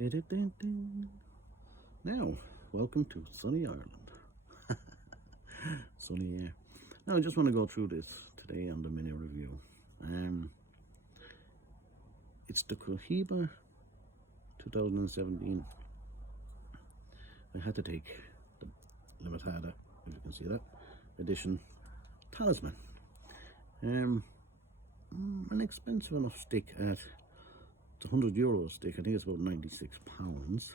Now, welcome to sunny Ireland. Sunny air. Now, I just want to go through this today on the mini review. It's the Cohiba 2017. I had to take the Limitada, if you can see that, Edicion Talisman. An expensive enough stick at, it's €100 a stick. I think it's about £96,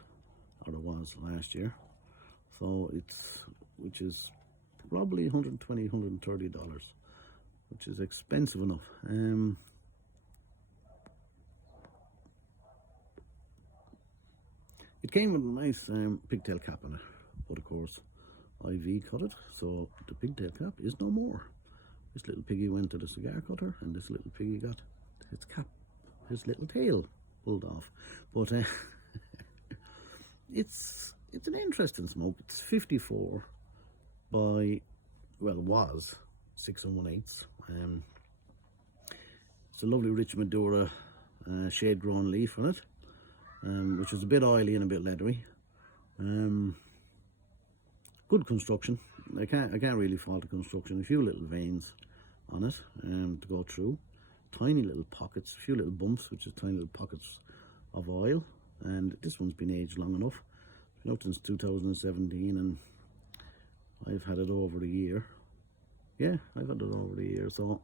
or it was last year. So which is probably $120, $130, which is expensive enough. It came with a nice pigtail cap on it, but of course IV cut it, so the pigtail cap is no more. This little piggy went to the cigar cutter, and this little piggy got his little tail pulled off. But it's an interesting smoke. It's 54 by, well, it was 6 1/8. It's a lovely rich Madura shade grown leaf on it, which is a bit oily and a bit leathery. Good construction. I can't really fault the construction. A few little veins on it to go through, tiny little pockets, a few little bumps, which is tiny little pockets of oil. And this one's been aged long enough. It's been out since 2017, and I've had it over a year. Yeah, I've had it over a year, so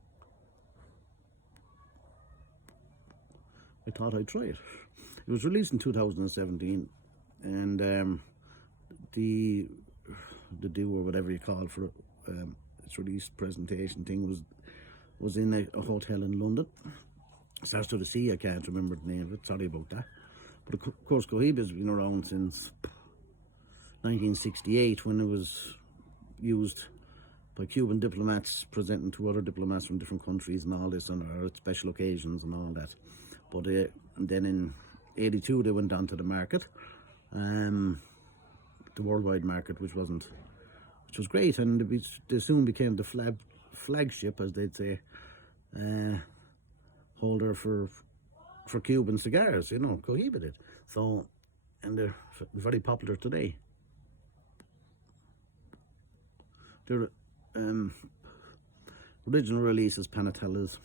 I thought I'd try it. It was released in 2017, and the do, or whatever you call for it, its release presentation thing was in a hotel in London. Starts to the sea. I can't remember the name of it. Sorry about that. But of course, Cohiba's been around since 1968, when it was used by Cuban diplomats presenting to other diplomats from different countries and all this, or at special occasions and all that. But and then in '82 they went on to the market, the worldwide market, which was great, and they soon became the flagship, as they'd say, holder for Cuban cigars. You know, Cohiba did. So, and they're very popular today. Their original releases, Panatellas,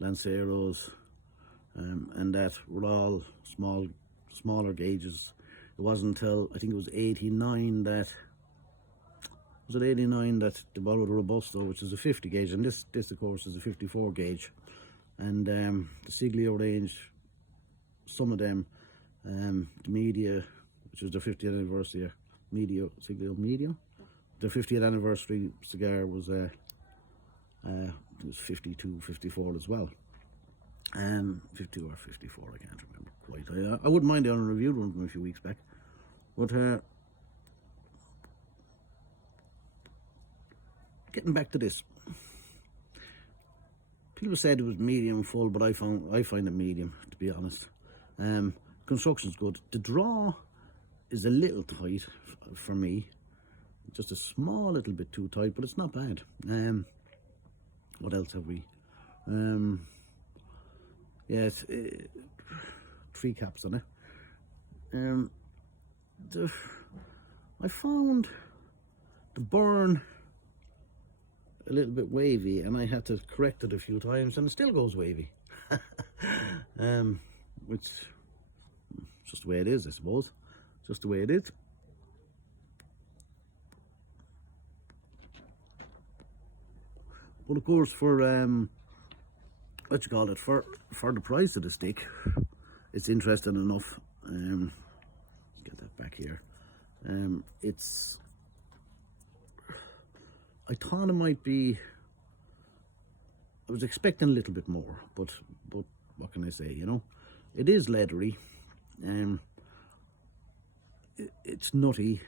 Lanceros, and that were all smaller gauges. It wasn't until, I think it was 89 that, they borrowed a Robusto, which is a 50 gauge, and this of course is a 54 gauge. And the Siglio range, some of them, the Media, which was their 50th anniversary, Siglio Media, their 50th anniversary cigar was it was 52, 54 as well. 52 or 54, I can't remember quite. I wouldn't mind on a review one from a few weeks back. But getting back to this, people said it was medium full, but I find it medium, to be honest. Construction's good. The draw is a little tight for me, just a small little bit too tight, but it's not bad. What else have we? Yeah, it's 3 caps on it. I found the burn a little bit wavy, and I had to correct it a few times, and it still goes wavy. Which is just the way it is, I suppose. Just the way it is. But of course, for what you call it, for the price of the stick, it's interesting enough. Get that back here. I thought it might be, I was expecting a little bit more, but what can I say, you know? It is leathery. It's nutty.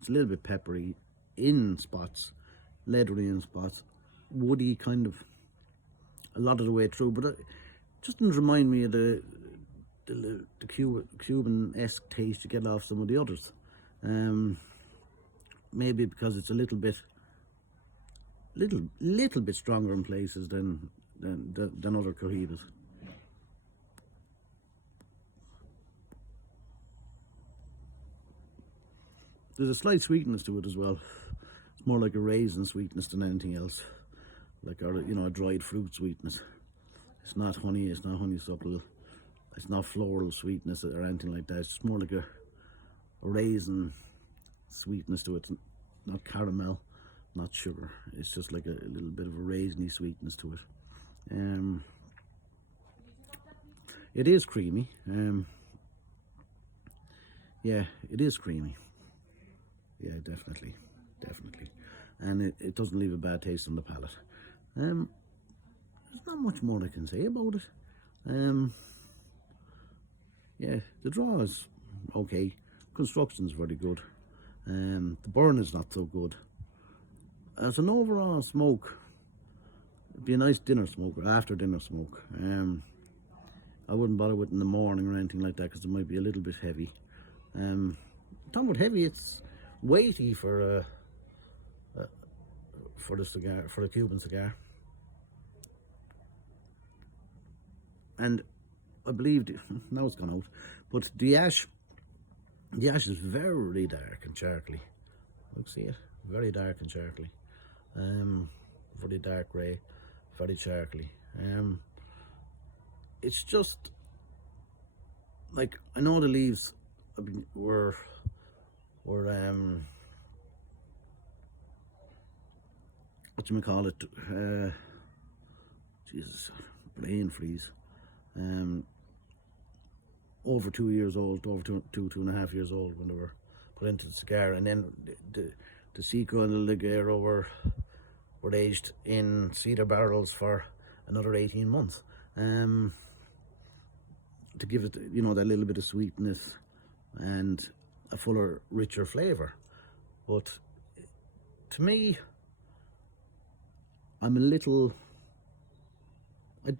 It's a little bit peppery in spots, leathery in spots, woody kind of a lot of the way through, but it just didn't remind me of the Cuban-esque taste you get off some of the others. Maybe because it's a little bit stronger in places than other Cohibas. There's a slight sweetness to it as well. It's more like a raisin sweetness than anything else, like a dried fruit sweetness. It's not honey. It's not honeysuckle. It's not floral sweetness or anything like that. It's just more like a raisin sweetness to it. Not caramel, not sugar. It's just like a little bit of a raisiny sweetness to it. It is creamy. Yeah, it is creamy. Yeah, definitely, and it doesn't leave a bad taste on the palate. There's not much more I can say about it. Yeah, the draw is okay. Construction's very good. The burn is not so good. As an overall smoke, it'd be a nice dinner smoke or after dinner smoke. I wouldn't bother with it in the morning or anything like that because it might be a little bit heavy. Talking about heavy, it's weighty for the cigar, for the Cuban cigar. And I believe now it's gone out, but the ash is very dark and charcoaly. Look, see it? Very dark and charcoaly. Very dark grey, very charcoaly. It's just like, I know the leaves were what do you call it? Jesus, brain freeze. Over 2 years old, over two and a half years old when they were put into the cigar, and then the Cigar and the Ligero were aged in cedar barrels for another 18 months. To give it, that little bit of sweetness and a fuller, richer flavour. But to me, I'm a little.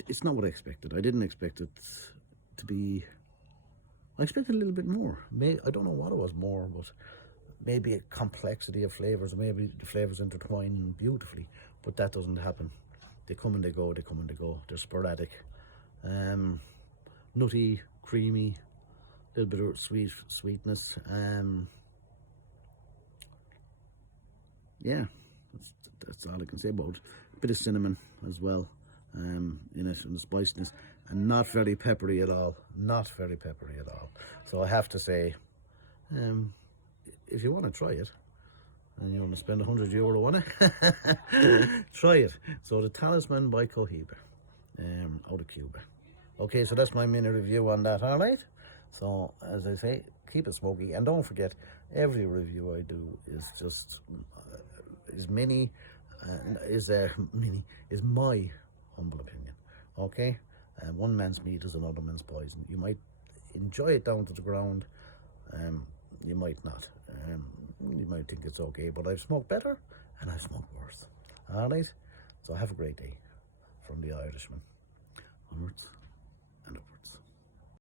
It's not what I expected. I didn't expect it to be. I expected a little bit more. I don't know what it was more, but maybe a complexity of flavours. Maybe the flavours intertwine beautifully, but that doesn't happen. They come and they go. They come and they go. They're sporadic. Nutty, creamy, a little bit of sweetness. Yeah, that's all I can say about it. A bit of cinnamon as well in it, and the spiciness, and not very peppery at all. Not very peppery at all. So I have to say, if you want to try it, and you want to spend €100 on it, try it. So the Talisman by Cohiba, out of Cuba. Okay, so that's my mini review on that, alright? So, as I say, keep it smoky, and don't forget, every review I do is just, is my humble opinion, okay? One man's meat is another man's poison. You might enjoy it down to the ground, you might not. You might think it's okay, but I've smoked better, and I've smoked worse, alright? So have a great day from the Irishman. Onwards.